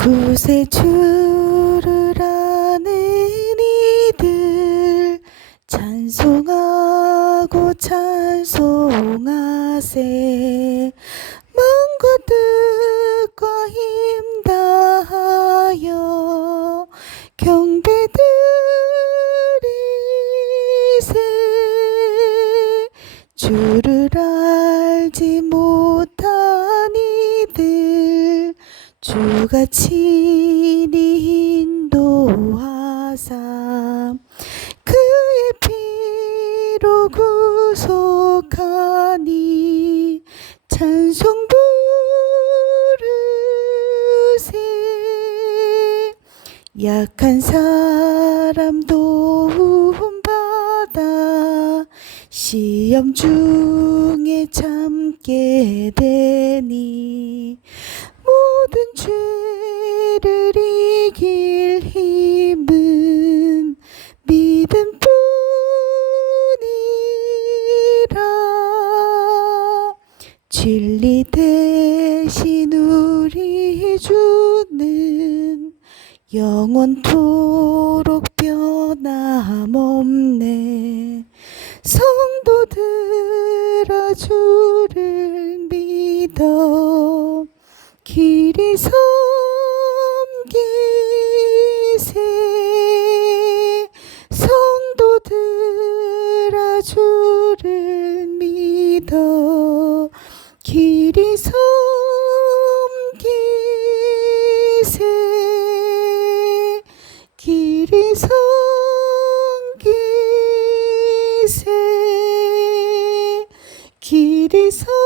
구세주를 아는 이들 찬송하고 찬송하세. 먼 것들과 힘 다하여 경배드리세 주를 알지 이들 주가 친히 인도하사 그의 피로 구속하니 찬송 부르세. 약한 사람 도움받아 시험 중에 참게 되니 진리 대신 우리 주는 영원토록 변함없네. 성도들아 주를 믿어. 길이 섬기세 길이 섬기세. 길이 섬기세. 길이 섬